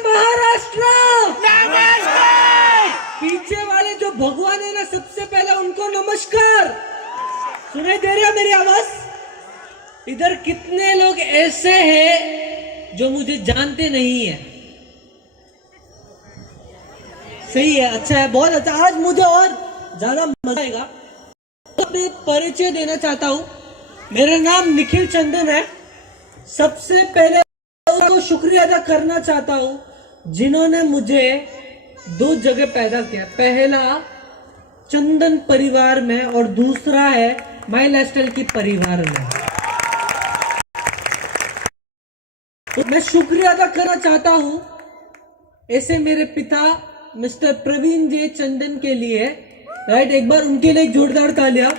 महाराष्ट्र। नमस्कार। पीछे वाले जो भगवान है ना, सबसे पहले उनको नमस्कार। सुनाई दे रही है मेरी आवाज? इधर कितने लोग ऐसे हैं जो मुझे जानते नहीं है? सही है, अच्छा है, बहुत अच्छा। आज मुझे और ज्यादा मजा आएगा। अपने परिचय देना चाहता हूँ। मेरा नाम निखिल चंदन है। सबसे पहले तो शुक्रिया अदा करना चाहता हूँ जिन्होंने मुझे दो जगह पैदा किया। पहला चंदन परिवार में और दूसरा है माई लाइफस्टाइल की परिवार में। तो मैं शुक्रिया अदा करना चाहता हूँ ऐसे मेरे पिता मिस्टर प्रवीण जे चंदन के लिए। राइट, एक बार उनके लिए जोरदार तालियां।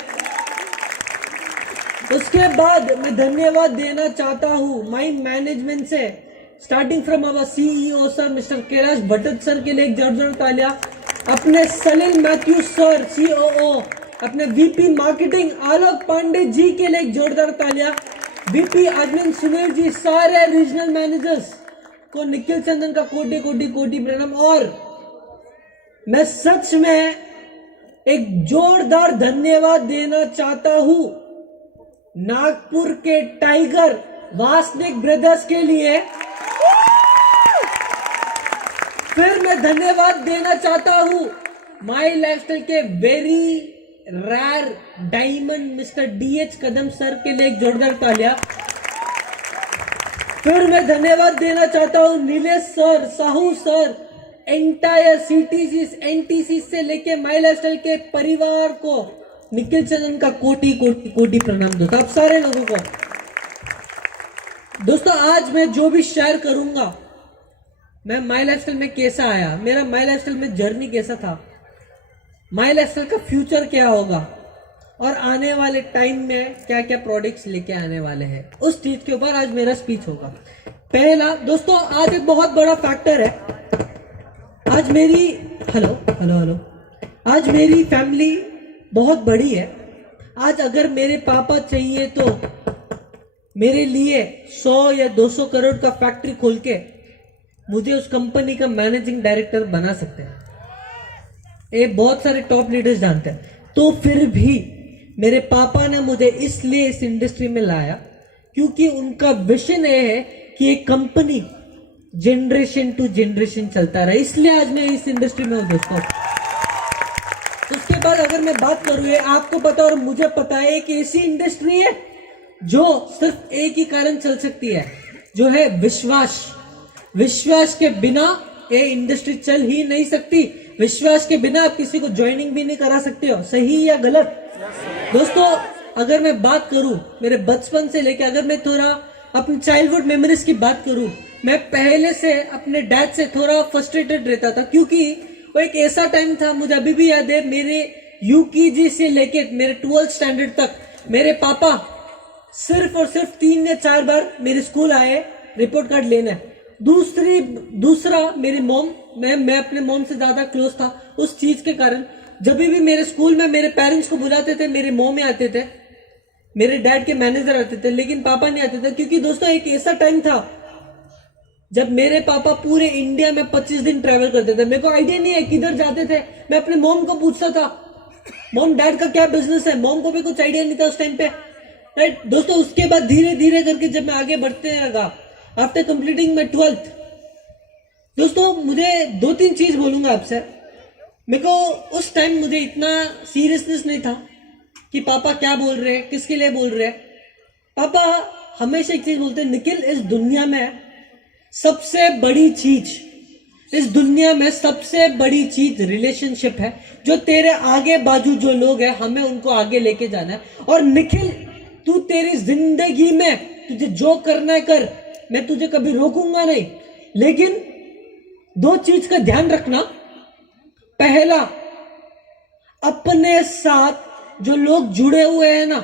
उसके बाद मैं धन्यवाद देना चाहता हूँ माई मैनेजमेंट से, starting from our CEO sir mister Kailash Bhatt sir के लिए एक जोरदार तालियां। अपने सलील मैथ्यू सर सीओओ, अपने वीपी मार्केटिंग आलोक पांडे जी के लिए एक जोरदार तालियां। वीपी एडमिन सुनील जी, सारे रीजनल मैनेजर्स को निखिल चंदन का कोटि कोटि कोटि प्रणाम। और मैं सच में एक जोरदार धन्यवाद देना चाहता हूं नागपुर के टाइगर वासनिक ब्रदर्स के लिए। फिर मैं धन्यवाद देना चाहता हूं माई लाइफस्टाइल के very rare diamond mister DH Kadam sir के लिए एक जोरदार तालियां। फिर मैं धन्यवाद देना चाहता हूं Nilesh sir, Sahu sir, entire CTC NTC से लेके माई लाइफस्टाइल के परिवार को निखिल चंदन का कोटि कोटि कोटि प्रणाम दोस्तों, आप सारे लोगों को। दोस्तों आज मैं जो भी शेयर करूंगा, मैं माई लाइफस्टाइल में कैसा आया, मेरा माई लाइफस्टाइल में जर्नी कैसा था, माई लाइफस्टाइल का फ्यूचर क्या होगा और आने वाले टाइम में क्या क्या प्रोडक्ट्स लेके आने वाले हैं, उस चीज के ऊपर आज मेरा स्पीच होगा। पहला दोस्तों, आज एक बहुत बड़ा फैक्टर है। आज मेरी आज मेरी फैमिली बहुत बड़ी है। आज अगर मेरे पापा चाहिए तो मेरे लिए 100 या 200 करोड़ का फैक्ट्री खोल के मुझे उस कंपनी का मैनेजिंग डायरेक्टर बना सकते हैं। ये बहुत सारे टॉप लीडर्स जानते हैं। तो फिर भी मेरे पापा ने मुझे इसलिए इस इंडस्ट्री में लाया क्योंकि उनका विजन ये है कि एक कंपनी जनरेशन टू जनरेशन चलता रहे, इसलिए आज मैं इस इंडस्ट्री में हूं दोस्तों। उसके बाद अगर मैं बात करूं, आपको पता और मुझे पता है, एक ऐसी इंडस्ट्री है जो सिर्फ एक ही कारण चल सकती है, जो है विश्वास। विश्वास के बिना ये इंडस्ट्री चल ही नहीं सकती। विश्वास के बिना आप किसी को ज्वाइनिंग भी नहीं करा सकते हो, सही या गलत? दोस्तों अगर मैं बात करूं मेरे बचपन से लेके, अगर मैं थोड़ा अपनी चाइल्डहुड मेमोरीज की बात करूं, मैं पहले से अपने डैड से थोड़ा फ्रस्ट्रेटेड रहता था क्योंकि वो एक ऐसा टाइम था, मुझे अभी भी याद है, मेरे यूकेजी से लेके मेरे 12th स्टैंडर्ड तक मेरे पापा सिर्फ और सिर्फ 3 या 4 बार मेरे स्कूल आए रिपोर्ट कार्ड लेने। दूसरा मेरी मॉम, मैं अपने मॉम से ज्यादा क्लोज था उस चीज के कारण। जब भी मेरे स्कूल में मेरे पेरेंट्स को बुलाते थे, मेरे मॉम आते थे, मेरे डैड के मैनेजर आते थे, लेकिन पापा नहीं आते थे क्योंकि दोस्तों एक ऐसा टाइम था जब मेरे पापा पूरे इंडिया में 25 दिन ट्रैवल करते थे। मेरे को आइडिया नहीं है किधर जाते थे। मैं अपने मॉम को पूछता था, मॉम डैड का क्या बिजनेस है, मॉम को भी कुछ आइडिया नहीं था उस टाइम पे। राइट दोस्तों, उसके बाद धीरे धीरे करके जब मैं आगे बढ़ते लगा, आफ्टर कंप्लीटिंग माय 12th, दोस्तों मुझे 2-3 चीज बोलूंगा आपसे। मेरे को उस टाइम मुझे इतना सीरियसनेस नहीं था कि पापा क्या बोल रहे हैं, किसके लिए बोल रहे हैं। पापा हमेशा एक चीज बोलते हैं, निखिल इस दुनिया में सबसे बड़ी चीज, इस दुनिया में सबसे बड़ी चीज रिलेशनशिप है। जो तेरे आगे बाजू जो लोग हैं, हमें उनको आगे लेके जाना है। और निखिल तू तेरी जिंदगी में तुझे जो करना है कर, मैं तुझे कभी रोकूंगा नहीं, लेकिन 2 चीज का ध्यान रखना। पहला, अपने साथ जो लोग जुड़े हुए हैं ना,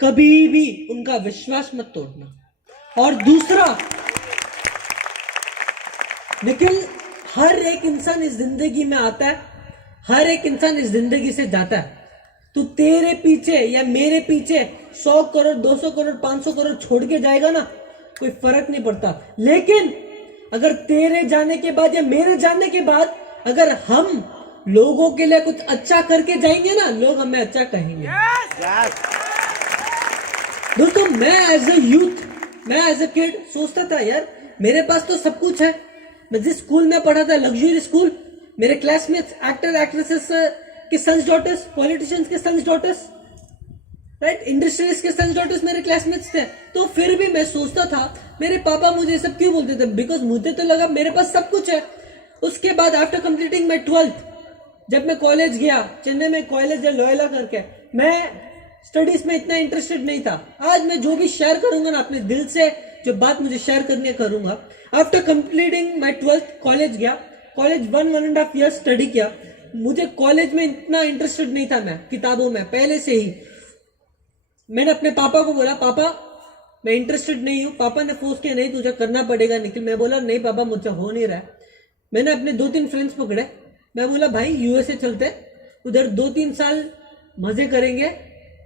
कभी भी उनका विश्वास मत तोड़ना। और दूसरा, निखिल हर एक इंसान इस जिंदगी में आता है, हर एक इंसान इस जिंदगी से जाता है। तो तेरे पीछे या मेरे पीछे 100 करोड़ 200 करोड़ 500 करोड़ छोड़ के जाएगा ना, कोई फर्क नहीं पड़ता। लेकिन अगर तेरे जाने के बाद या मेरे जाने के बाद अगर हम लोगों के लिए कुछ अच्छा करके जाएंगे ना, लोग हमें अच्छा कहेंगे। दोस्तों, मैं एज अ यूथ, मैं एज अ किड सोचता था यार मेरे पास तो सब कुछ है। मैं जिस स्कूल में पढ़ा था, लग्जरी स्कूल, मेरे क्लासमेट्स एक्टर एक्ट्रेसेस के सन्स डॉटर्स, पॉलिटिशियंस के सन्स डॉटर्स, राइट, इंडस्ट्रियलिस्ट के सन्स डॉटर्स मेरे क्लासमेट्स थे। तो फिर भी मैं सोचता था मेरे पापा मुझे सब क्यों बोलते थे, बिकॉज मुझे तो लगा मेरे पास सब कुछ है। उसके बाद आफ्टर कंप्लीटिंग माई 12th, जब मैं कॉलेज गया, चेन्नई में कॉलेज है लोयला करके, मैं स्टडीज में इतना इंटरेस्टेड नहीं था। आज मैं जो भी शेयर करूंगा ना अपने दिल से, जो बात मुझे शेयर करनी है करूंगा। After completing my 12th college गया, कॉलेज 1.5 ईयर स्टडी किया। मुझे कॉलेज में इतना इंटरेस्टेड नहीं था मैं किताबों में, पहले से ही। मैंने अपने पापा को बोला, पापा मैं इंटरेस्टेड नहीं हूँ। पापा ने फोर्स किया, नहीं तुझे करना पड़ेगा निखिल। मैं बोला नहीं पापा मुझसे हो नहीं रहा है। मैंने अपने 2-3 फ्रेंड्स पकड़े, मैं बोला भाई यूएसए चलते, उधर 2-3 साल मजे करेंगे,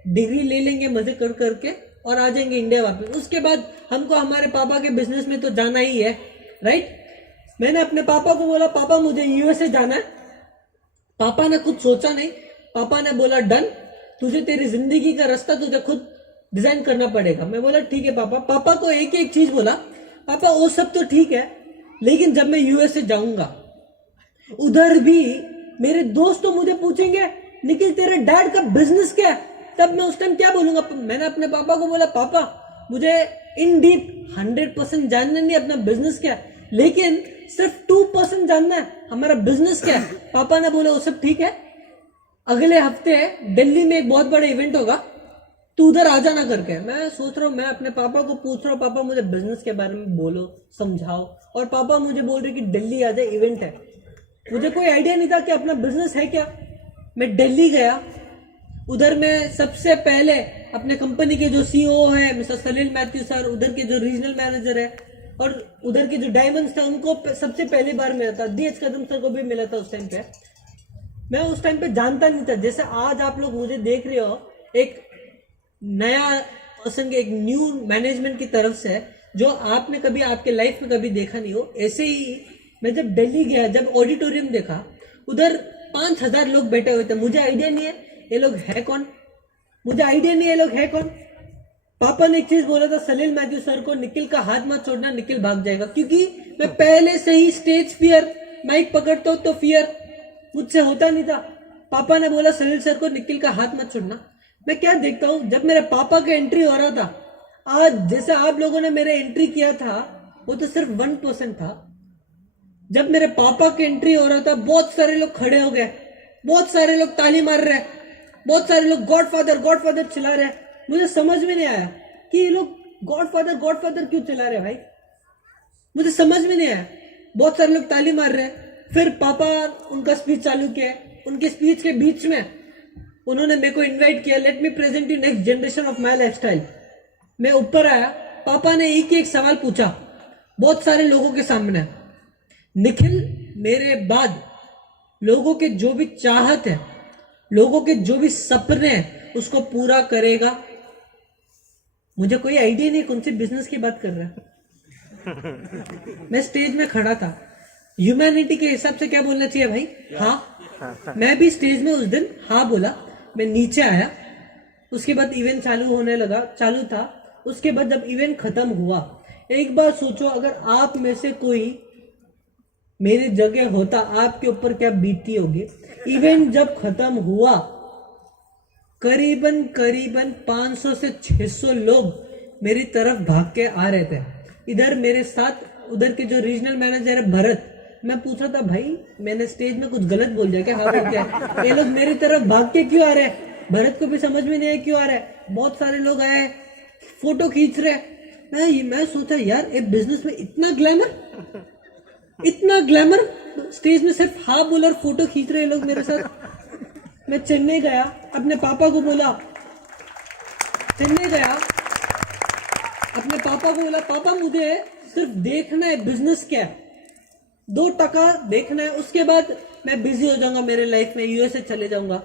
डिग्री ले लेंगे मजे कर करके और आ जाएंगे इंडिया वापस। उसके बाद हमको हमारे पापा के बिजनेस में तो जाना ही है, राइट। मैंने अपने पापा को बोला पापा मुझे यूएसए जाना है। पापा ने कुछ सोचा नहीं, पापा ने बोला डन, तुझे तेरी जिंदगी का रास्ता तुझे खुद डिजाइन करना पड़ेगा। मैं बोला ठीक है पापा। पापा को एक एक चीज बोला, पापा वो सब तो ठीक है, लेकिन जब मैं यूएसए जाऊंगा उधर भी मेरे दोस्त तो मुझे पूछेंगे निखिल तेरे डैड का बिजनेस क्या है, तब मैं उस टाइम क्या बोलूंगा। मैंने अपने पापा को बोला पापा मुझे इन डीप 100% जानना नहीं अपना बिजनेस क्या है, लेकिन सिर्फ 2% जानना है हमारा बिजनेस क्या है। पापा ने बोला वो सब ठीक है, अगले हफ्ते दिल्ली में एक बहुत बड़ा इवेंट होगा, तू उधर आ जाना करके। मैं सोच रहा हूँ, मैं अपने पापा को पूछ रहा हूँ पापा मुझे बिजनेस के बारे में बोलो, समझाओ, और पापा मुझे बोल रहे कि दिल्ली आ जाए, इवेंट है। मुझे कोई आइडिया नहीं था कि अपना बिजनेस है क्या। मैं दिल्ली गया, उधर मैं सबसे पहले अपने कंपनी के जो सीईओ है मिस्टर सलील मैथ्यू सर, उधर के जो रीजनल मैनेजर है और उधर के जो डायमंड्स थे, उनको सबसे पहली बार मिला था। डीएच कदम सर को भी मिला था उस टाइम पे। मैं उस टाइम पे जानता नहीं था, जैसे आज आप लोग मुझे देख रहे हो एक नया पर्सन के, एक न्यू मैनेजमेंट की तरफ से, जो आपने कभी आपके लाइफ में कभी देखा नहीं हो। ऐसे ही मैं जब दिल्ली गया, जब ऑडिटोरियम देखा, उधर 5,000 लोग बैठे हुए थे। मुझे आइडिया नहीं है ये लोग है कौन, मुझे आइडिया नहीं है ये लोग है कौन। पापा ने एक चीज बोला था सलील मैथ्यू सर को, निखिल का हाथ मत छोड़ना, निखिल भाग जाएगा। क्योंकि मैं पहले से ही स्टेज फियर, माइक पकड़ता हूं तो फियर मुझसे होता नहीं था। पापा ने बोला सलील सर को निखिल का हाथ मत छोड़ना। मैं क्या देखता हूँ, जब मेरे पापा का एंट्री हो रहा था, आज जैसे आप लोगों ने मेरे एंट्री किया था, वो तो सिर्फ 1% था। जब मेरे पापा की एंट्री हो रहा था, बहुत सारे लोग खड़े हो गए, बहुत सारे लोग ताली मार रहे, बहुत सारे लोग गॉडफादर चिल्ला रहे। मुझे समझ में नहीं आया कि ये लोग गॉडफादर क्यों चिल्ला रहे भाई, मुझे समझ में नहीं आया। बहुत सारे लोग ताली मार रहे। फिर पापा उनका स्पीच चालू किया। उनके स्पीच के बीच में उन्होंने मेरे को इनवाइट किया, let me present you next generation of my lifestyle. मैं ऊपर आया, पापा ने एक सवाल पूछा बहुत सारे लोगों के सामने, निखिल मेरे बाद लोगों के जो भी चाहत है, लोगों के जो भी सपने हैं, उसको पूरा करेगा। मुझे कोई आइडिया नहीं कौन सी बिजनेस की बात कर रहा है। मैं स्टेज में खड़ा था, ह्यूमैनिटी के हिसाब से क्या बोलना चाहिए भाई, हाँ। मैं भी स्टेज में उस दिन हाँ बोला। मैं नीचे आया, उसके बाद इवेंट चालू था। उसके बाद जब इवेंट खत्म हुआ, एक बार सोचो अगर आप में से कोई मेरी जगह होता, आपके ऊपर क्या बीतती होगी। इवेंट जब खत्म हुआ, करीबन 500 से 600 लोग मेरी तरफ भाग के आ रहे थे। इधर मेरे साथ उधर के जो रीजनल मैनेजर है भरत, मैं पूछ रहा था भाई मैंने स्टेज में कुछ गलत बोल दिया क्या, हाँ बोल क्या, ये लोग मेरी तरफ भाग के क्यों आ रहे हैं। भरत को भी समझ में नहीं आया क्यों आ रहा है। बहुत सारे लोग आए, फोटो खींच रहे। मैं सोचा यार ये बिजनेस में इतना ग्लैमर, स्टेज में सिर्फ हाँ बोल और फोटो खींच रहे लोग मेरे साथ। मैं चेन्नई गया, अपने पापा को बोला, पापा मुझे सिर्फ देखना है बिजनेस क्या है, 2% देखना है, उसके बाद मैं बिजी हो जाऊंगा मेरे लाइफ में, यूएसए चले जाऊंगा।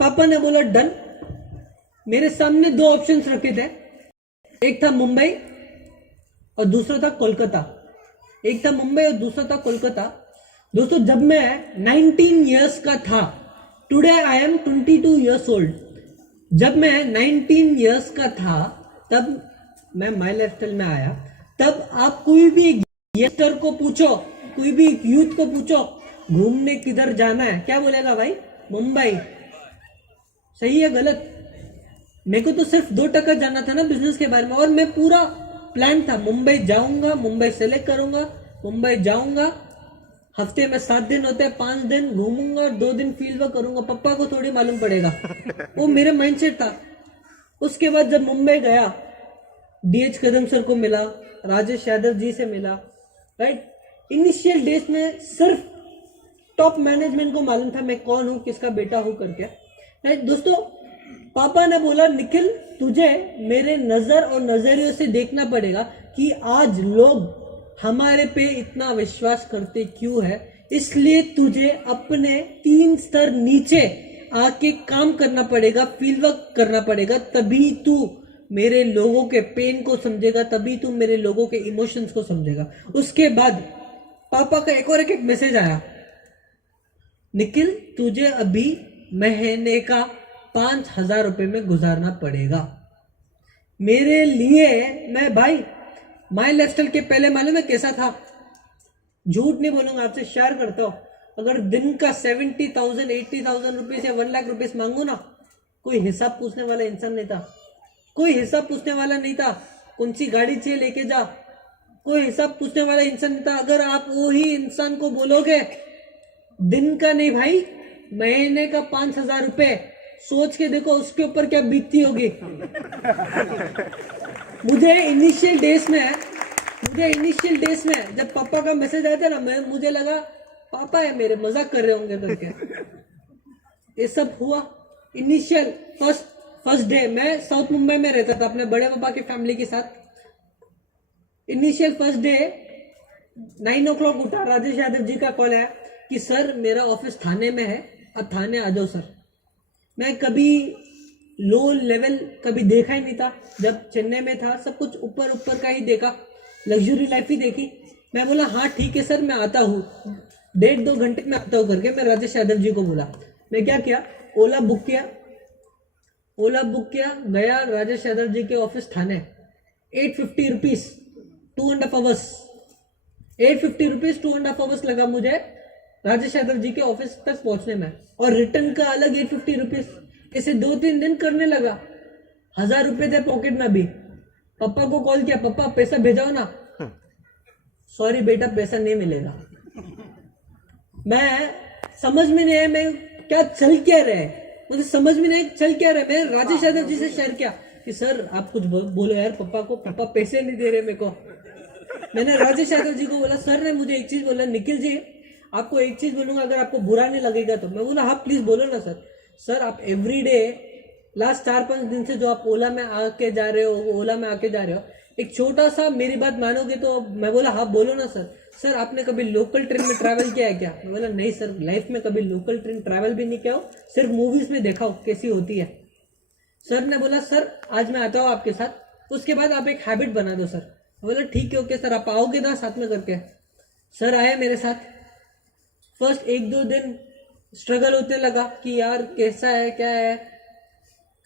पापा ने बोला डन। मेरे सामने 2 ऑप्शंस रखे थे, एक था मुंबई और दूसरा था कोलकाता। एक था मुंबई और दूसरा था कोलकाता। दोस्तों जब मैं 19 इयर्स का था, today I am 22 years old, जब मैं 19 इयर्स का था तब मैं माई लाइफस्टाइल में आया। तब आप कोई भी यंगस्टर को पूछो, कोई भी यूथ को पूछो घूमने किधर जाना है, क्या बोलेगा भाई? मुंबई। सही है गलत? मेरे को तो सिर्फ 2% जाना था ना बिजनेस के बारे में, और मैं पूरा प्लान था मुंबई जाऊंगा, मुंबई सेलेक्ट करूंगा, मुंबई जाऊंगा, हफ्ते में 7 दिन होते हैं, 5 दिन घूमूंगा और 2 दिन फील्ड वर्क करूंगा। पापा को थोड़ी मालूम पड़ेगा। वो मेरे माइंडसेट था। उसके बाद जब मुंबई गया, डीएच कदम सर को मिला, राजेश यादव जी से मिला, राइट। इनिशियल डेज में सिर्फ टॉप मैनेजमेंट को मालूम था मैं कौन हूं, किसका बेटा हूं करके, राइट। दोस्तों पापा ने बोला निखिल तुझे मेरे नजर और नजरियों से देखना पड़ेगा कि आज लोग हमारे पे इतना विश्वास करते क्यों है, इसलिए तुझे अपने 3 स्तर नीचे आके काम करना पड़ेगा, फील्ड वर्क करना पड़ेगा, तभी तू मेरे लोगों के पेन को समझेगा, तभी तू मेरे लोगों के इमोशंस को समझेगा। उसके बाद पापा का एक मैसेज आया, निखिल तुझे अभी महीने का 5,000 रुपए में गुजारना पड़ेगा मेरे लिए। मैं भाई माई लाइफस्टाइल के पहले मालूम है कैसा था? झूठ नहीं बोलूंगा, आपसे शेयर करता हूं। अगर दिन का 70,000 80,000 रुपीज या 1 लाख रुपीज मांगू ना, कोई हिसाब पूछने वाला इंसान नहीं था। कोई हिसाब पूछने वाला नहीं था, कौन सी गाड़ी चाहिए लेके जा, कोई हिसाब पूछने वाला इंसान नहीं था। अगर आप वही इंसान को बोलोगे दिन का नहीं भाई महीने का 5,000 रुपए, सोच के देखो उसके ऊपर क्या बीतती होगी। मुझे इनिशियल डेज में जब पापा का मैसेज आया था ना, मुझे लगा पापा है मेरे, मजाक कर रहे होंगे करके। ये सब हुआ इनिशियल फर्स्ट डे। मैं साउथ मुंबई में रहता था अपने बड़े पापा की फैमिली के साथ। इनिशियल फर्स्ट डे 9 o'clock उठा, राजेश यादव जी का कॉल आया कि सर मेरा ऑफिस थाने में है, अब थाने आ जाओ सर। मैं कभी लो लेवल कभी देखा ही नहीं था। जब चेन्नई में था सब कुछ ऊपर ऊपर का ही देखा, लग्जरी लाइफ ही देखी। मैं बोला हाँ ठीक है सर मैं आता हूँ, 1.5-2 घंटे में आता हूँ करके मैं राजेश यादव जी को बोला। मैं क्या किया, ओला बुक किया, गया राजेश यादव जी के ऑफिस थाने। 850 रुपीज 2.5 आवर्स, 850 रुपीज 2.5 आवर्स लगा मुझे राजेश यादव जी के ऑफिस तक पहुंचने में, और रिटर्न का अलग 850 रुपीज। इसे 2-3 दिन करने लगा। 1,000 रुपए थे पॉकेट में। भी पापा को कॉल किया, पापा पैसा भेजाओ ना। सॉरी बेटा पैसा नहीं मिलेगा। मैं समझ में नहीं आया मैं क्या चल क्या रहे, मुझे समझ में नहीं चल क्या रहे। मैं राजेश यादव जी से शेयर किया कि सर आप कुछ बोलो यार पापा को, पापा पैसे नहीं दे रहे मेरे को। मैंने राजेश यादव जी को बोला, सर ने मुझे एक चीज बोला, निखिल जी आपको एक चीज बोलूंगा अगर आपको बुरा नहीं लगेगा तो। मैं बोला हाँ प्लीज बोलो ना सर। सर आप एवरीडे लास्ट 4-5 दिन से जो आप ओला में आके जा रहे हो, एक छोटा सा मेरी बात मानोगे तो। मैं बोला हाँ बोलो ना सर। सर आपने कभी लोकल ट्रेन में ट्रैवल किया है क्या? मैं बोला नहीं सर, लाइफ में कभी लोकल ट्रेन ट्रैवल भी नहीं किया हो, सिर्फ मूवीज में देखा हो कैसी होती है। सर ने बोला सर आज मैं आता हूँ आपके साथ, उसके बाद आप एक हैबिट बना दो सर। मैं बोला ठीक है ओके सर, आप आओगे ना साथ में करके। सर आए मेरे साथ। फर्स्ट 1-2 दिन स्ट्रगल होते लगा कि यार कैसा है क्या है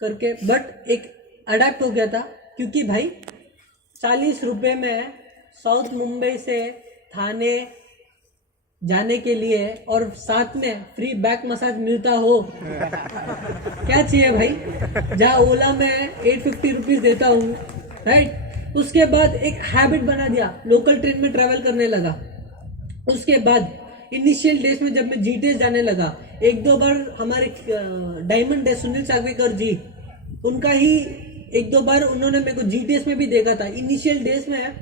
करके, बट एक अडेप्ट हो गया था। क्योंकि भाई 40 रुपए में साउथ मुंबई से थाने जाने के लिए और साथ में फ्री बैक मसाज मिलता हो, क्या चाहिए भाई? जहाँ ओला में 850 रुपीज देता हूँ, राइट। उसके बाद एक हैबिट बना दिया, लोकल ट्रेन में ट्रैवल करने लगा। उसके बाद इनिशियल डेज में जब मैं जीटीएस जाने लगा, 1-2 बार हमारे डायमंड है सुनील सागवेकर जी, उनका ही 1-2 बार उन्होंने मेरे को जीटीएस में भी देखा था। इनिशियल डेज में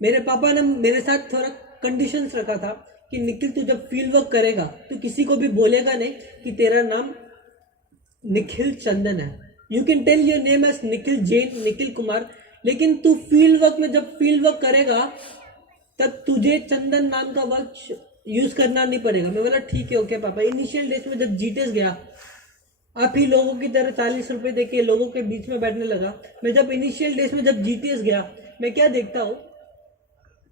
मेरे पापा ने मेरे साथ थोड़ा कंडीशंस रखा था कि निखिल तू जब फील्ड वर्क करेगा तो किसी को भी बोलेगा नहीं कि तेरा नाम निखिल चंदन है। You can tell your name as Nikhil Jain, Nikhil Kumar, लेकिन तू फील्ड वर्क में जब फील्ड वर्क करेगा तब तुझे चंदन नाम का वर्ड यूज करना नहीं पड़ेगा। मैं बोला ठीक है ओके पापा। इनिशियल डेज में जब जीटीएस गया, आप ही लोगों की तरह 40 रुपए देके लोगों के बीच में बैठने लगा। मैं जब इनिशियल डेज में जब जीटीएस गया, मैं क्या देखता हूँ,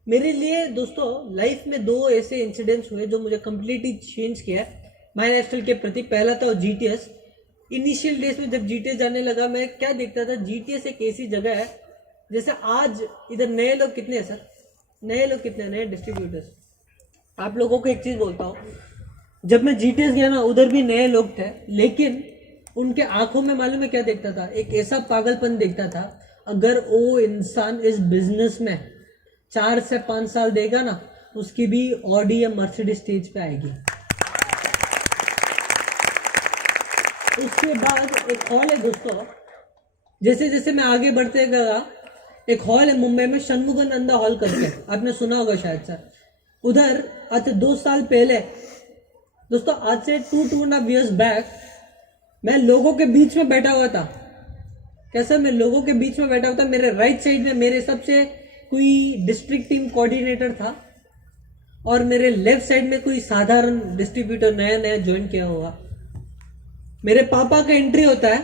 मेरे लिए दोस्तों लाइफ में दो ऐसे इंसिडेंट्स हुए जो मुझे कंप्लीटली चेंज किया माई लाइफस्टाइल के प्रति। पहला था जीटीएस। इनिशियल डेज में जब जीटीएस जाने लगा, मैं क्या देखता था, जीटीएस एक ऐसी जगह है जैसे आज इधर नए लोग कितने हैं सर, नए लोग कितने, नए डिस्ट्रीब्यूटर्स। आप लोगों को एक चीज बोलता हूँ, जब मैं जीटीएस गया ना उधर भी नए लोग थे, लेकिन उनके आंखों में मालूम है क्या देखता था, एक ऐसा पागलपन देखता था। अगर वो इंसान इस बिजनेस में 4 से 5 साल देगा ना, उसकी भी ऑडी या मर्सिडीज स्टेज पे आएगी। उसके बाद एक हॉल है दोस्तों, जैसे जैसे मैं आगे बढ़ते गया, एक हॉल है मुंबई में, षणमुगानंदा हॉल करके, आपने सुना होगा शायद सर। उधर आज से 2 साल पहले दोस्तों, आज से 2.5 years बैक, मैं लोगों के बीच में बैठा हुआ था। कैसा, मैं लोगों के बीच में बैठा हुआ था। मेरे राइट साइड में मेरे सबसे कोई डिस्ट्रिक्ट टीम कोऑर्डिनेटर था और मेरे लेफ्ट साइड में कोई साधारण डिस्ट्रीब्यूटर नया नया ज्वाइन किया हुआ। मेरे पापा का एंट्री होता है,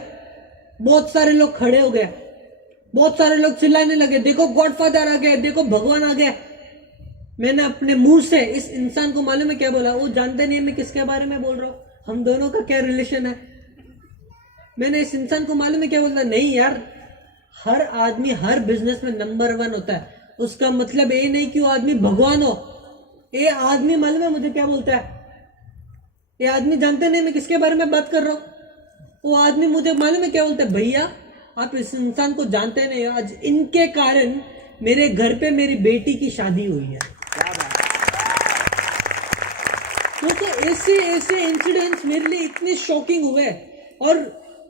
बहुत सारे लोग खड़े हो गए, बहुत सारे लोग चिल्लाने लगे, देखो गॉडफादर आ गया, देखो भगवान आ गया। मैंने अपने मुंह से इस इंसान को मालूम है क्या बोला, वो जानते नहीं मैं किसके बारे में बोल रहा हूँ, हम दोनों का क्या रिलेशन है। मैंने इस इंसान को मालूम है क्या बोलता, नहीं यार, हर आदमी हर बिजनेस में नंबर 1 होता है, उसका मतलब ये नहीं कि वो आदमी भगवान हो। ये आदमी मालूम है मुझे क्या बोलता है, ये आदमी जानते नहीं मैं किसके बारे में बात कर रहा हूँ। वो आदमी मुझे मालूम है क्या बोलता है, भैया आप इस इंसान को जानते नहीं, आज इनके कारण मेरे घर पे मेरी बेटी की शादी हुई है। तो ऐसे ऐसे इंसिडेंट्स मेरे लिए इतने शॉकिंग हुए। और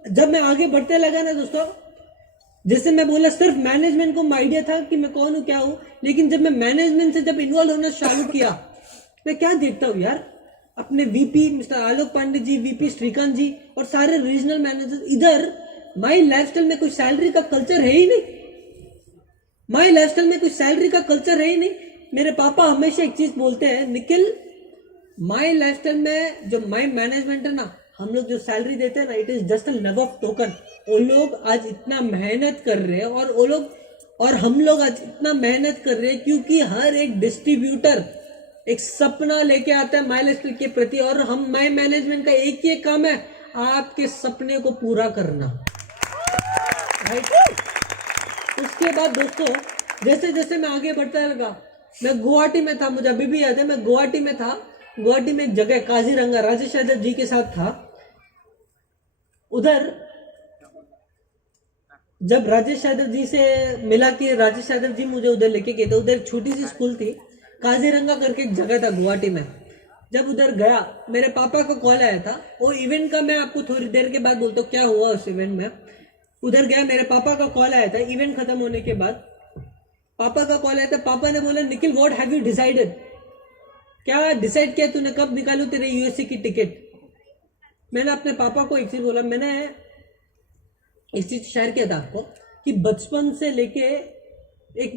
जब मैं आगे बढ़ते लगा ना दोस्तों, जैसे मैं बोला, सिर्फ मैनेजमेंट को आइडिया था कि मैं कौन हूं क्या हूं, लेकिन जब मैं मैनेजमेंट से जब इन्वॉल्व होना चालू किया, मैं क्या देखता हूं यार, अपने वीपी मिस्टर आलोक पांडे जी, वीपी श्रीकांत जी और सारे रीजनल मैनेजर, इधर माई लाइफस्टाइल में कोई सैलरी का कल्चर है ही नहीं। माई लाइफस्टाइल में कोई सैलरी का कल्चर है ही नहीं। मेरे पापा हमेशा एक चीज बोलते हैं, निखिल माई लाइफस्टाइल में जो माई मैनेजमेंट है ना, हम लोग जो सैलरी देते हैं ना, it is just a love of token. वो लोग आज इतना मेहनत कर रहे हैं और वो लोग और हम लोग आज इतना मेहनत कर रहे हैं क्योंकि हर एक डिस्ट्रीब्यूटर एक सपना लेके आता है माई लाइफस्टाइल के प्रति, और हम माई मैनेजमेंट का एक ही काम है, आपके सपने को पूरा करना। राइट। उसके बाद दोस्तों, जैसे जैसे मैं आगे बढ़ता लगा, मैं गुवाहाटी में था, मुझे अभी भी याद है, मैं गुवाहाटी में था। गुवाहाटी में एक जगह काजीरंगा, राजेश यादव जी के साथ था। उधर जब राजेश यादव जी से मिला कि राजेश यादव जी मुझे उधर लेके गए थे, उधर छोटी सी स्कूल थी, काजीरंगा करके एक जगह था गुवाहाटी में। जब उधर गया, मेरे पापा का कॉल आया था। वो इवेंट का मैं आपको थोड़ी देर के बाद बोलता हूँ क्या हुआ उस इवेंट में। उधर गया, मेरे पापा का कॉल आया था इवेंट खत्म होने के बाद। पापा का कॉल आया था, पापा ने बोला, Nikhil what have you decided, क्या डिसाइड किया तूने, कब निकालू तेरे यूएसए की टिकट। मैंने अपने पापा को एक चीज बोला, मैंने एक चीज शेयर किया था आपको कि बचपन से लेके एक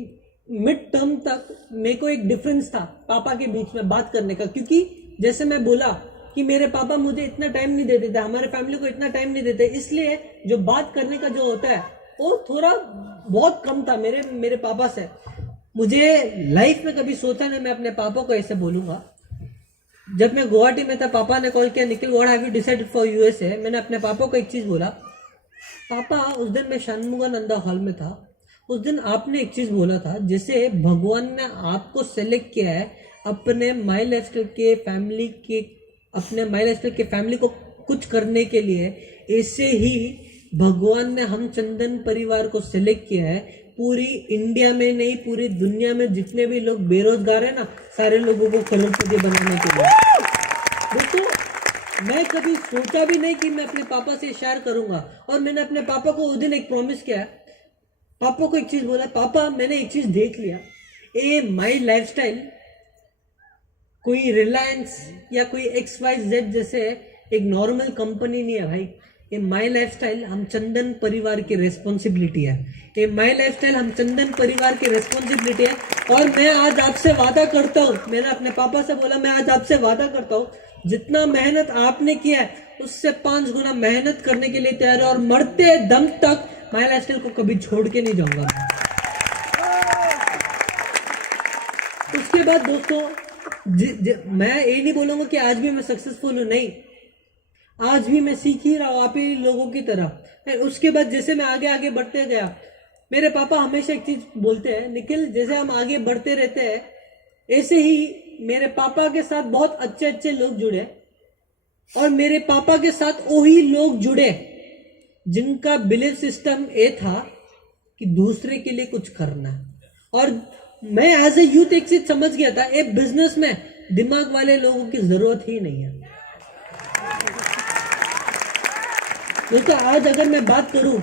मिड टर्म तक मेरे को एक डिफरेंस था पापा के बीच में बात करने का, क्योंकि जैसे मैं बोला कि मेरे पापा मुझे इतना टाइम नहीं देते थे, हमारे फैमिली को इतना टाइम नहीं देते, इसलिए जो बात करने का जो होता है वो थोड़ा बहुत कम था मेरे पापा से। मुझे लाइफ में कभी सोचा नहीं मैं अपने पापा को ऐसे बोलूंगा। जब मैं गुवाहाटी में था, पापा ने कॉल किया, Nikhil what have you decided for USA. मैंने अपने पापा को एक चीज बोला, पापा उस दिन मैं षणमुगानंदा हॉल में था, उस दिन आपने एक चीज बोला था, जैसे भगवान ने आपको सेलेक्ट किया है अपने माई लाइफस्टाइल के फैमिली के, अपने माई लाइफस्टाइल के फैमिली को कुछ करने के लिए, ऐसे ही भगवान ने हम चंदन परिवार को सिलेक्ट किया है पूरी इंडिया में नहीं, पूरी दुनिया में जितने भी लोग बेरोजगार है ना, सारे लोगों को करोड़पति बनाने के लिए। दोस्तों, मैं कभी सोचा भी नहीं कि मैं अपने पापा से शेयर करूंगा, और मैंने अपने पापा को उस दिन एक प्रॉमिस किया। पापा को एक चीज बोला, पापा मैंने एक चीज देख लिया, ए माई लाइफस्टाइल कोई रिलायंस या कोई XYZ जैसे एक नॉर्मल कंपनी नहीं है भाई। ये माई लाइफस्टाइल हम चंदन परिवार की रेस्पॉन्सिबिलिटी है, ये माई लाइफस्टाइल हम चंदन परिवार की रेस्पॉन्सिबिलिटी है। और मैं आज आपसे वादा करता हूँ, मैंने अपने पापा से बोला, मैं आज आपसे वादा करता हूँ, जितना मेहनत आपने किया है उससे 5 गुना मेहनत करने के लिए तैयार है, और मरते दम तक माई लाइफस्टाइल को कभी छोड़ के नहीं जाऊंगा। उसके बाद दोस्तों मैं ये नहीं बोलूंगा कि आज भी मैं सक्सेसफुल हूं, नहीं, आज भी मैं सीख ही रहा हूं आप ही लोगों की तरह। उसके बाद जैसे मैं आगे आगे बढ़ते गया, मेरे पापा हमेशा एक चीज बोलते हैं, निखिल जैसे हम आगे बढ़ते रहते हैं ऐसे ही मेरे पापा के साथ बहुत अच्छे अच्छे लोग जुड़े और मेरे पापा के साथ वही लोग जुड़े जिनका बिलीफ सिस्टम ये था कि दूसरे के लिए कुछ करना है। और मैं एज ए यूथ एक चीज समझ गया था, एक बिजनेस में दिमाग वाले लोगों की जरूरत ही नहीं है। दोस्तों आज अगर मैं बात करूं,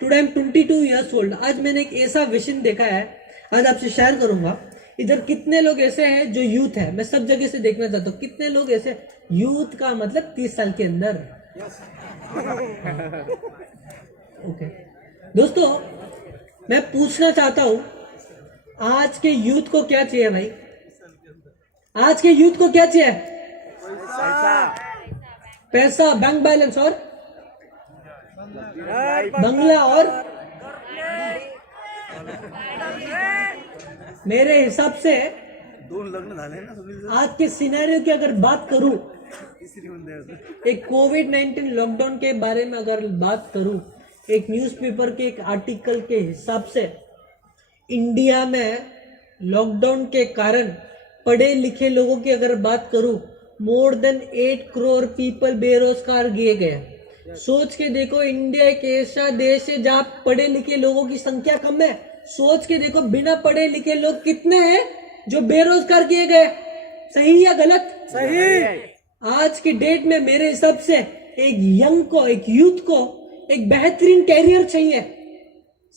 today I am 22 years old, आज मैंने एक ऐसा विजन देखा है, आज आपसे शेयर करूंगा। इधर कितने लोग ऐसे हैं जो यूथ है, मैं सब जगह से देखना चाहता हूं कितने लोग ऐसे, यूथ का मतलब 30 साल के अंदर। ओके दोस्तों, मैं पूछना चाहता हूं आज के यूथ को क्या चाहिए भाई? आज के यूथ को क्या चाहिए? पैसा, बैंक बैलेंस और बंगला और मेरे हिसाब से आज के सिनेरियो की अगर बात करूं, एक कोविड-19 लॉकडाउन के बारे में अगर बात करूं, एक न्यूज़पेपर के एक आर्टिकल के हिसाब से इंडिया में लॉकडाउन के कारण पढ़े लिखे लोगों की अगर बात करूं, मोर देन 8 करोड़ पीपल बेरोजगार किए गए। सोच के देखो, इंडिया एक ऐसा देश है जहां पढ़े लिखे लोगों की संख्या कम है। सोच के देखो बिना पढ़े लिखे लोग कितने हैं जो बेरोजगार किए गए। सही या गलत? सही। आज की डेट में मेरे हिसाब से एक यंग को, एक यूथ को एक बेहतरीन कैरियर चाहिए।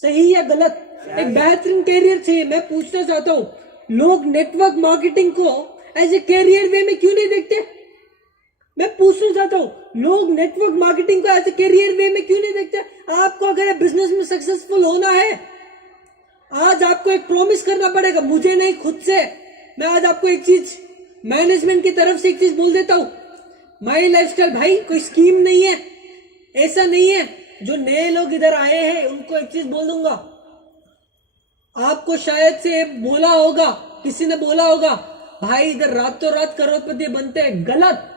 सही या गलत? एक बेहतरीन कैरियर चाहिए। मैं पूछना चाहता हूँ, लोग नेटवर्क मार्केटिंग को एज ए कैरियर वे में क्यों नहीं देखते? मैं पूछना चाहता हूँ, लोग नेटवर्क मार्केटिंग को एज ए कैरियर वे में क्यों नहीं देखते? आपको अगर बिजनेस में सक्सेसफुल होना है, आज आपको एक प्रॉमिस करना पड़ेगा, मुझे नहीं खुद से। मैं आज आपको एक चीज मैनेजमेंट की तरफ से एक चीज बोल देता हूँ, माई लाइफस्टाइल भाई कोई स्कीम नहीं है, ऐसा नहीं है। जो नए लोग इधर आए हैं उनको एक चीज बोल दूंगा, आपको शायद से बोला होगा, किसी ने बोला होगा भाई इधर रातों रात करोड़पति बनते हैं। गलत।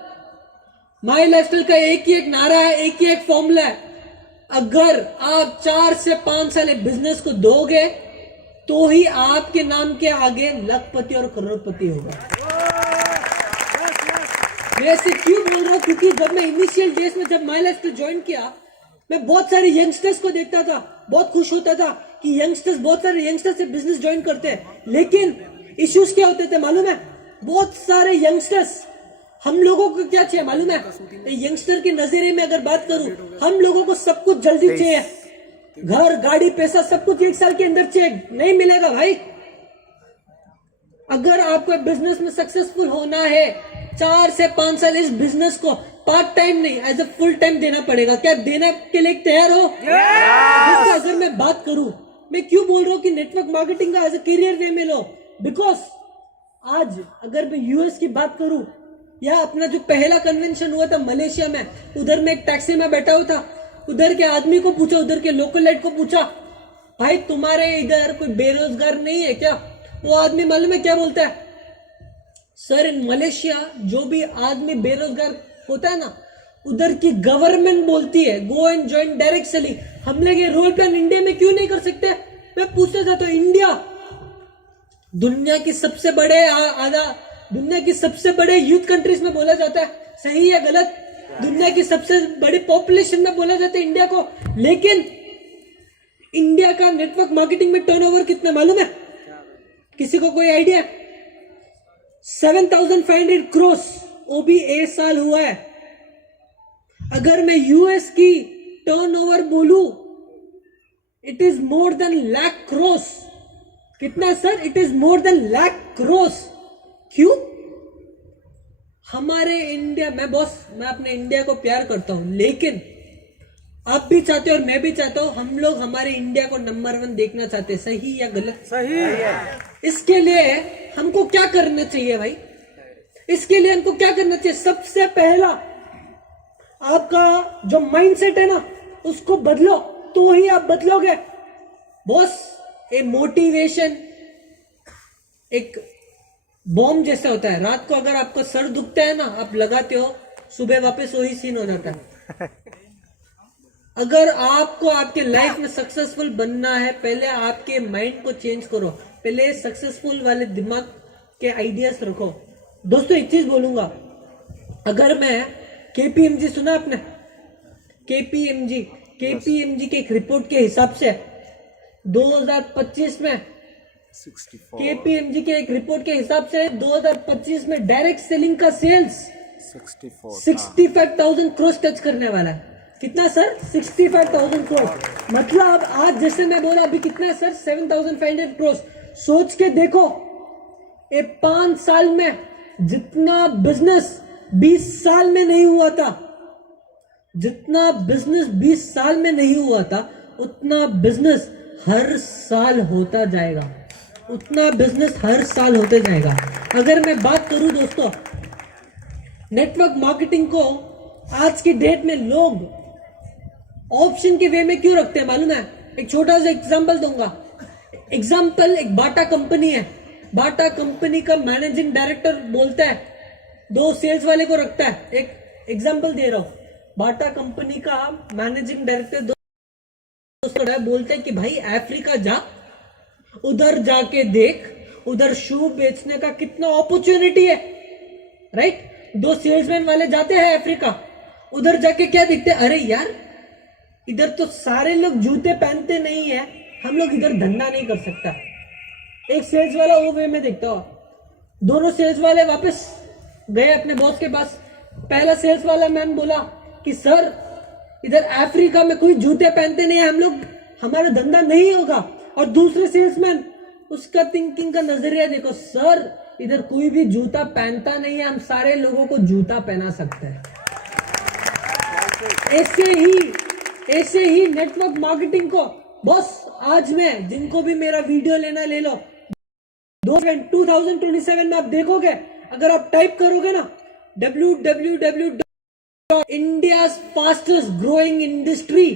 माई लाइफस्टाइल का एक ही एक नारा है, एक ही एक फॉर्मूला है, अगर आप 4 से 5 साल बिजनेस को दोगे तो ही आपके नाम के आगे लखपति और करोड़पति होगा। मैं ऐसे क्यों बोल रहा हूं? क्योंकि जब मैं इनिशियल डेज में जब माई लाइफस्टाइल ज्वाइन किया, मैं बहुत सारे यंगस्टर्स को देखता था, बहुत खुश होता था कि यंगस्टर्स, बहुत सारे यंगस्टर्स से बिजनेस ज्वाइन करते हैं। लेकिन इश्यूज क्या होते थे मालूम है? बहुत सारे यंगस्टर्स, हम लोगों को क्या चाहिए मालूम है? यंगस्टर के नजरिए में अगर बात करूं, हम लोगों को सब कुछ जल्दी चाहिए, घर, गाड़ी, पैसा, सब कुछ 1 साल के अंदर चाहिए। नहीं मिलेगा भाई। अगर आपको बिजनेस में सक्सेसफुल होना है, 4 से 5 साल इस बिजनेस को पार्ट टाइम नहीं एज ए फुल टाइम देना पड़ेगा। क्या देने के लिए तैयार हो? अगर मैं बात करूं, मैं क्यों बोल रहा हूं कि नेटवर्क मार्केटिंग का एज ए करियर वे में लो? बिकॉज आज अगर मैं यूएस की बात करूं, या अपना जो पहला कन्वेंशन हुआ था मलेशिया में, उधर मैं एक टैक्सी में बैठा हुआ था, उधर के आदमी को पूछा, उधर के लोकल लाइट को पूछा, भाई तुम्हारे इधर कोई बेरोजगार नहीं है क्या? वो आदमी मालूम है क्या बोलता है? सर इन मलेशिया जो भी आदमी बेरोजगार होता है ना, उधर की गवर्नमेंट बोलती है go and join direct selling. हम लोग ये रोल प्लान इंडिया में क्यों नहीं कर सकते? मैं पूछना चाहता हूँ, इंडिया दुनिया की सबसे बड़े यूथ कंट्रीज में बोला जाता है। सही है गलत? दुनिया की सबसे बड़ी पॉपुलेशन में बोला जाता है इंडिया को। लेकिन इंडिया का नेटवर्क मार्केटिंग में टर्नओवर कितना मालूम है? किसी को कोई आइडिया? 7,500 करोड़, वो भी 1 साल हुआ है। अगर मैं यूएस की टर्नओवर बोलूं, it is more than lakh crore. कितना sir? It is more than lakh crore. क्यों? हमारे इंडिया, मैं अपने इंडिया को प्यार करता हूं, लेकिन आप भी चाहते हो और मैं भी चाहता हूं, हम लोग हमारे इंडिया को नंबर 1 देखना चाहते हैं। सही या गलत? सही है। इसके लिए हमको क्या करना चाहिए भाई? इसके लिए हमको क्या करना चाहिए? सबसे पहला आपका जो माइंडसेट है ना, उसको बदलो, तो ही आप बदलोगे। बॉस, ए मोटिवेशन, एक बॉम्ब जैसा होता है। रात को अगर आपका सर दुखता है ना, आप लगाते हो, सुबह वापस वही सीन हो जाता है। अगर आपको आपके लाइफ में सक्सेसफुल बनना है, पहले आपके माइंड को चेंज करो, पहले सक्सेसफुल वाले दिमाग के आइडियाज रखो। दोस्तों एक चीज बोलूंगा, अगर मैं केपीएमजी सुना आपने, केपीएमजी के एक रिपोर्ट के हिसाब से 2025 में 64 केपीएमजी के एक रिपोर्ट के हिसाब से 2025 में डायरेक्ट सेलिंग का सेल्स 64 65,000 करोड़ टच करने वाला है। कितना सर? 65,000 करोड़। मतलब आज जैसे मैं बोला अभी कितना है सर? 7,500 करोड़। सोच के देखो, ये 5 साल में जितना बिजनेस 20 साल में नहीं हुआ था, जितना बिजनेस 20 साल में नहीं हुआ था, उतना बिजनेस हर साल होता जाएगा, उतना बिजनेस हर साल होते जाएगा। अगर मैं बात करूं दोस्तों, नेटवर्क मार्केटिंग को आज की डेट में लोग ऑप्शन के वे में क्यों रखते हैं मालूम है? एक छोटा सा एग्जांपल दूंगा। एग्जांपल, एक बाटा कंपनी है, बाटा कंपनी का मैनेजिंग डायरेक्टर बोलता है, 2 सेल्स वाले को रखता है। एक एग्जांपल दे रहा हूं, बाटा कंपनी का मैनेजिंग डायरेक्टर दोस्तों बोलते हैं कि भाई अफ्रीका जा, उधर जाके देख, उधर शू बेचने का कितना अपॉर्चुनिटी है, राइट? 2 सेल्समैन वाले जाते हैं अफ्रीका, उधर जाके क्या दिखते हैं? अरे यार, इधर तो सारे लोग जूते पहनते नहीं है, हम लोग इधर धंधा नहीं कर सकता। एक सेल्स वाला वो वे में देखता हो, दोनों सेल्स वाले वापस गए अपने बॉस के पास। पहला सेल्स वाला मैन बोला कि सर, इधर अफ्रीका में कोई जूते पहनते नहीं है, हम लोग, हमारा धंधा नहीं होगा। और दूसरे सेल्समैन, उसका थिंकिंग का नजरिया देखो, सर इधर कोई भी जूता पहनता नहीं है, हम सारे लोगों को जूता पहना सकते हैं। ऐसे ही नेटवर्क मार्केटिंग को, बॉस आज में जिनको भी मेरा वीडियो लेना ले लो, 2027 में आप देखोगे, अगर आप टाइप करोगे ना www.india's fastest growing industry,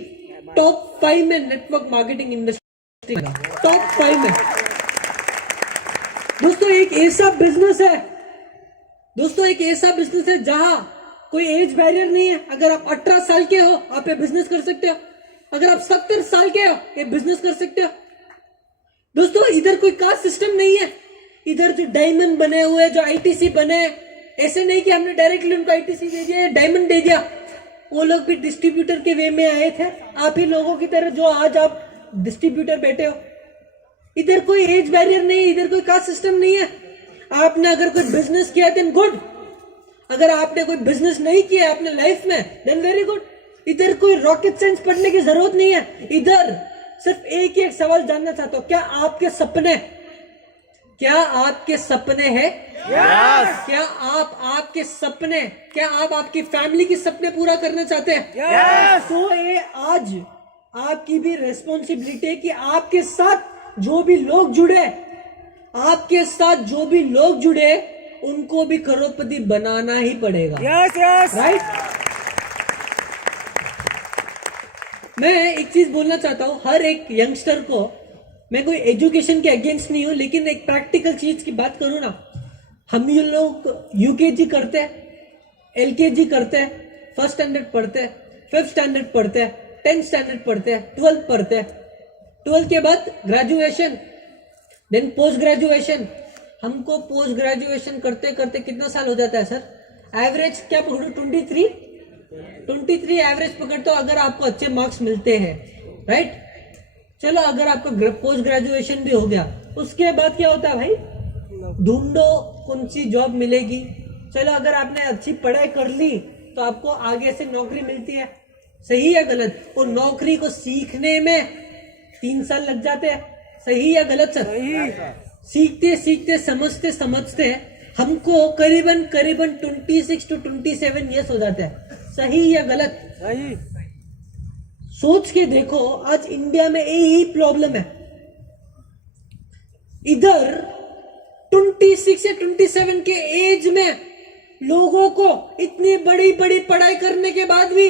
top 5 में नेटवर्क मार्केटिंग इंडस्ट्री, टॉप 5 में। दोस्तों एक ऐसा बिजनेस है, जहां कोई एज बैरियर नहीं है। अगर आप 18 साल के हो, आप ये बिजनेस कर सकते हो। अगर आप 70 साल के हो, ये बिजनेस कर सकते हो। दोस्तों इधर कोई कास्ट सिस्टम नहीं है, इधर जो डायमंड बने हुए, जो आईटीसी बने, ऐसे नहीं कि हमने डायरेक्टली उनको आईटीसी दे दिया, डायमंड दे दिया। वो लोग भी डिस्ट्रीब्यूटर के वे में आए थे, आप ही लोगों की तरह जो आज आप डिस्ट्रीब्यूटर बैठे हो। इधर कोई एज बैरियर नहीं है, इधर कोई कास्ट सिस्टम नहीं है। आपने अगर कोई बिजनेस किया देन गुड, अगर आपने कोई बिजनेस नहीं किया अपने लाइफ में देन वेरी गुड। इधर कोई रॉकेट साइंस पढ़ने की जरूरत नहीं है। इधर सिर्फ एक ही एक सवाल जानना चाहता हूं, क्या आपके सपने हैं? Yes! क्या आप आपकी फैमिली के सपने पूरा करना चाहते हैं? Yes! तो ये आज आपकी भी रिस्पॉन्सिबिलिटी है कि आपके साथ जो भी लोग जुड़े, उनको भी करोड़पति बनाना ही पड़ेगा। Yes, yes! राइट? मैं एक चीज बोलना चाहता हूं, हर एक यंगस्टर को, मैं कोई एजुकेशन के अगेंस्ट नहीं हूं, लेकिन एक प्रैक्टिकल चीज की बात करूं ना, हम ये लोग यूकेजी करते हैं, एलकेजी करते हैं, फर्स्ट स्टैंडर्ड पढ़ते हैं, 5th स्टैंडर्ड पढ़ते हैं, 10th स्टैंडर्ड पढ़ते हैं, 12th पढ़ते हैं, 12th के बाद ग्रेजुएशन, देन पोस्ट ग्रेजुएशन। हमको पोस्ट ग्रेजुएशन करते करते कितना साल हो जाता है सर? एवरेज क्या पकड़ो, 23 एवरेज पकड़ते हो अगर आपको अच्छे मार्क्स मिलते हैं, राइट? चलो अगर आपका पोस्ट ग्रेजुएशन भी हो गया, उसके बाद क्या होता है भाई? ढूंढो कौन सी जॉब मिलेगी। चलो अगर आपने अच्छी पढ़ाई कर ली तो आपको आगे से नौकरी मिलती है, सही या गलत? और नौकरी को सीखने में 3 साल लग जाते हैं, सही या गलत सर? सीखते समझते हमको करीबन 26 to 27 ईयर्स हो जाते हैं, सही या गलत? सही। सोच के देखो, आज इंडिया में यही प्रॉब्लम है। इधर 26 या 27 के एज में लोगों को इतनी बड़ी बड़ी पढ़ाई करने के बाद भी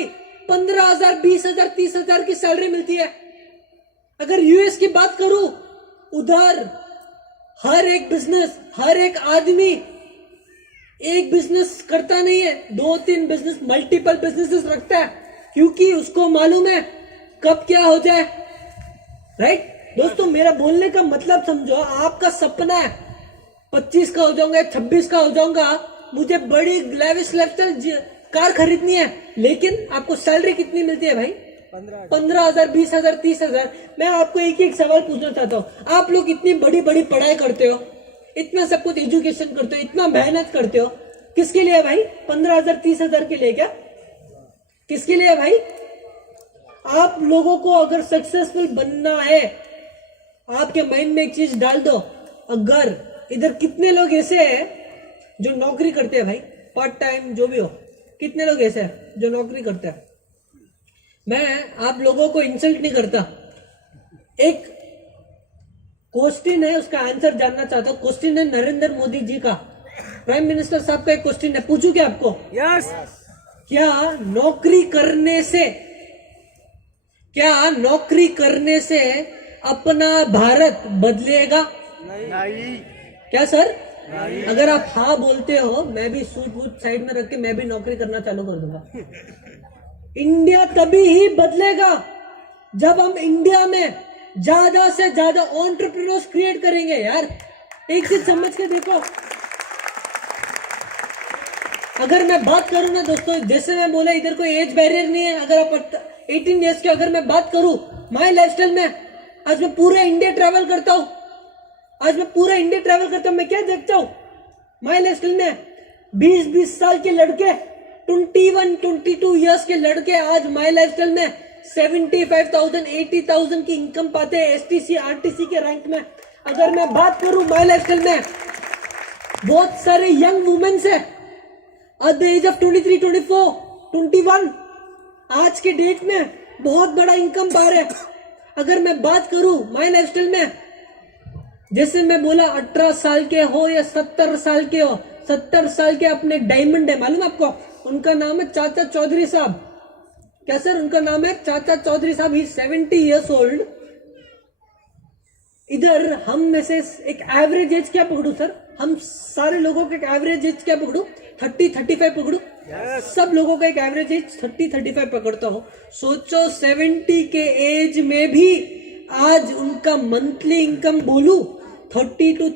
15,000, 20,000, 30,000 की सैलरी मिलती है। अगर यूएस की बात करूं, उधर हर एक बिजनेस, हर एक आदमी एक बिजनेस करता नहीं है, 2-3 बिजनेस, मल्टीपल बिजनेसेस रखता है, क्योंकि उसको मालूम है कब क्या हो जाए। राइट दोस्तों, मेरा बोलने का मतलब समझो। आपका सपना है 25 का हो जाऊंगा, 26 का हो जाऊंगा, मुझे बड़ी लेविश लाइफस्टाइल कार खरीदनी है, लेकिन आपको सैलरी कितनी मिलती है भाई? 15,000, 20,000, 30,000। मैं आपको एक सवाल पूछना चाहता हूँ, आप लोग इतनी बड़ी बड़ी पढ़ाई करते हो, इतना सब कुछ एजुकेशन करते हो, इतना मेहनत करते हो, किसके लिए भाई? 15,000, 30,000 के लिए क्या? किसके लिए भाई? आप लोगों को अगर सक्सेसफुल बनना है, आपके माइंड में एक चीज डाल दो, अगर इधर कितने लोग ऐसे हैं जो नौकरी करते हैं भाई, पार्ट टाइम जो भी हो, कितने लोग ऐसे हैं जो नौकरी करते हैं? मैं आप लोगों को इंसल्ट नहीं करता, एक क्वेश्चन है, उसका आंसर जानना चाहता हूं। क्वेश्चन है नरेंद्र मोदी जी का, प्राइम मिनिस्टर साहब का एक क्वेश्चन है, पूछूं क्या आपको? यस। क्या नौकरी करने से अपना भारत बदलेगा? नहीं। क्या सर? नहीं। अगर आप हाँ बोलते हो, मैं भी सूट वूट साइड में रख के मैं भी नौकरी करना चालू कर दूंगा। इंडिया तभी ही बदलेगा जब हम इंडिया में ज्यादा से ज्यादा एंटरप्रेन्योर्स क्रिएट करेंगे। यार एक चीज समझ के देखो, अगर मैं बात करूं ना दोस्तों, जैसे मैं बोला इधर कोई एज बैरियर नहीं है, अगर आप 18 ईयर्स के, अगर मैं बात करूं माई लाइफस्टाइल में, आज मैं पूरा इंडिया ट्रैवल करता हूं, मैं क्या देखता हूं माई लाइफस्टाइल में? 20-20 साल के लड़के, 21-22 ईयर्स के लड़के आज माई लाइफस्टाइल में 75,000, 80,000 की इनकम पाते हैं STC, RTC के रैंक में। अगर मैं बात करूं माई लाइफस्टाइल में, बहुत सारे यंग वुमेन्स है एट द एज ऑफ 23, 24, 21, आज के डेट में बहुत बड़ा इनकम पा रहे। अगर मैं बात करूं माई लाइफस्टाइल में, जैसे मैं बोला 18 साल के हो या 70 साल के हो, 70 साल के अपने डायमंड है, मालूम आपको? उनका नाम है चाचा चौधरी साहब। क्या सर? उनका नाम है चाचा चौधरी साहब। ही 70 ईयर्स ओल्ड। इधर हम में से एक एवरेज एज क्या पकड़ू सर? हम सारे लोगों का एक एवरेज एज क्या पकड़ू? 30-35 पकड़ू? सब लोगों का एक एवरेज एज 30-35 पकड़ता हूं। सोचो 70 के एज में भी आज उनका मंथली इनकम बोलू 30 to